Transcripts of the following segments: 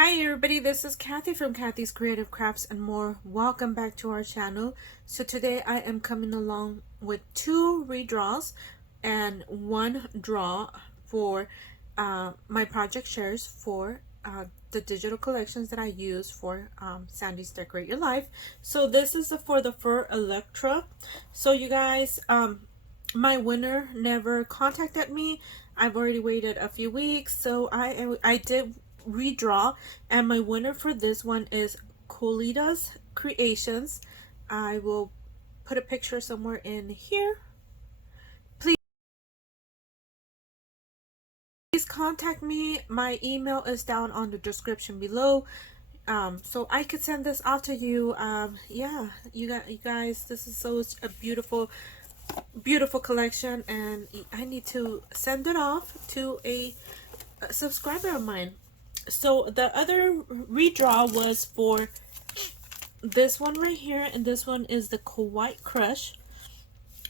Hi everybody, this is Kathy from Kathy's Creative Crafts and More. Welcome back to our channel. So today I am coming along with two redraws and one draw for my project shares for the digital collections that I use for Sandy's Decorate Your Life. So this is for the Fur Electra. So you guys, my winner never contacted me. I've already waited a few weeks, so I did redraw, and my winner for this one is Colita's Creations. I will put a picture somewhere in here. Please contact me. My email is down on the description below, so I could send this off to you. Yeah, you guys, this is such a beautiful collection, and I need to send it off to a subscriber of mine. So the other redraw was for this one right here, and this one is the White Crush,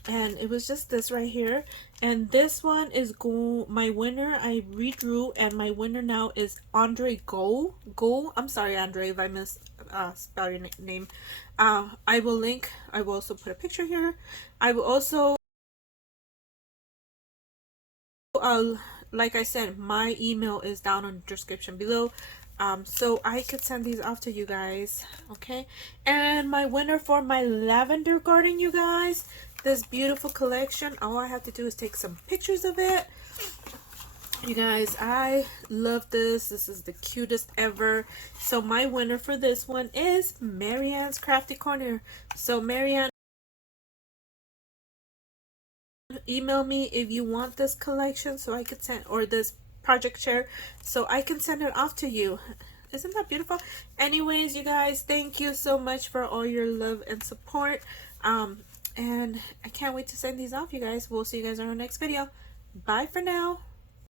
and it was just this right here. And this one is my winner. I redrew, and my winner now is Andre Go. I'm sorry, Andre, if I spell your name. I will also put a picture here. I will also like I said, my email is down on the description below, so I could send these off to you guys. Okay, and my winner for my lavender garden, you guys, this beautiful collection, all I have to do is take some pictures of it. You guys, I love this. This is the cutest ever. So my winner for this one is Marianne's Crafty Corner. So Marianne, email me if you want this collection so I could send, or this project share, so I can send it off to you. Isn't that beautiful? Anyways, you guys, thank you so much for all your love and support, and I can't wait to send these off, you guys. We'll see you guys on our next video. Bye for now.